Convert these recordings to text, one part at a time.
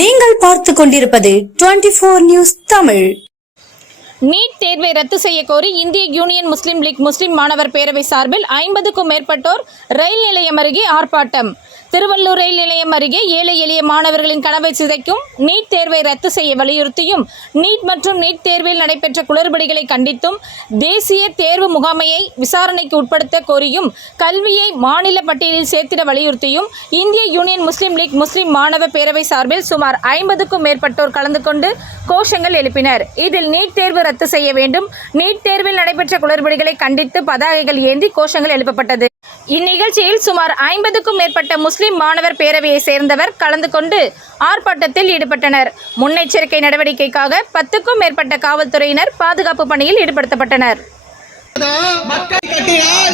நீங்கள் பார்த்துக் கொண்டிருப்பது 24 நியூஸ் தமிழ். நீட் தேர்வை ரத்து செய்ய கோரி இந்திய யூனியன் முஸ்லீம் லீக் முஸ்லிம் மாணவர் பேரவை சார்பில் 50க்கும் மேற்பட்டோர் ரயில் நிலையம் அருகே ஆர்ப்பாட்டம். திருவள்ளூர் ரயில் நிலையம் அருகே ஏழை எளிய மாணவர்களின் கனவை சிதைக்கும் நீட் தேர்வை ரத்து செய்ய வலியுறுத்தியும், நீட் மற்றும் நீட் தேர்வில் நடைபெற்ற குளறுபடிகளை கண்டித்தும், தேசிய தேர்வு முகாமையை விசாரணைக்கு உட்படுத்த கோரியும், கல்வியை மாநில பட்டியலில் சேர்த்திட வலியுறுத்தியும் இந்திய யூனியன் முஸ்லீம் லீக் முஸ்லிம் மாணவ பேரவை சார்பில் சுமார் 50க்கும் மேற்பட்டோர் கலந்து கொண்டு கோஷங்கள் எழுப்பினர். இதில் நீட் தேர்வு ரத்து செய்ய வேண்டும், நீட் தேர்வில் நடைபெற்ற குளறுபடிகளை கண்டித்து பதாகைகள் ஏந்தி கோஷங்கள் எழுப்பப்பட்டது. இந்நிகழ்ச்சியில் சுமார் 50க்கும் மேற்பட்ட முஸ்லிம் மாணவர் பேரவையை சேர்ந்தவர் கலந்து கொண்டு ஆர்ப்பாட்டத்தில் ஈடுபட்டனர். முன்னெச்சரிக்கை நடவடிக்கைக்காக 10க்கும் மேற்பட்ட காவல்துறையினர் பாதுகாப்பு பணியில் ஈடுபடுத்தப்பட்டனர்.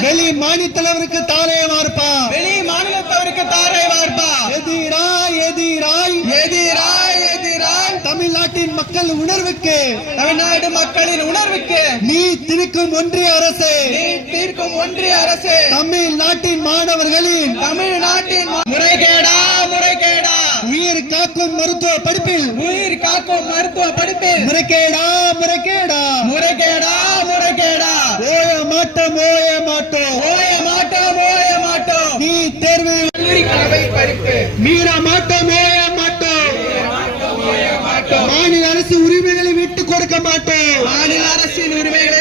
வெளி மாநிலத்தவருக்கு தாரை வார்ப்பா, வெளி மாநிலத்தவருக்கு தாரை வார்ப்பா, எதிராய் எதிராய் எதிராய் எதிராய் தமிழ்நாட்டின் மக்கள் உணர்வுக்கு, தமிழ்நாடு மக்களின் உணர்வுக்கு நீ திணிக்கும் ஒன்றிய அரசு, நீ தீர்க்கும் ஒன்றிய அரசு தமிழ்நாட்டின் மாணவர்களின் முறைகேடா முறைகேடா உயிர் காக்கும் மருத்துவ படிப்பில், உயிர் காக்கும் மருத்துவ படிப்பில் முறைகேடா முறைகேடா முறைகேடா முறைகேடா ஓய மாட்டோம் ஓய மாட்டோம் ஓய மாட்டோம் ஓய மாட்டோம் நீ தேர்வு கல்வி படிப்பு மீற மாட்டோம் ஓய மாட்டோம் மாநில அரசு உரிமைகளை விட்டு கொடுக்க மாட்டோம், மாநில அரசின் உரிமைகளை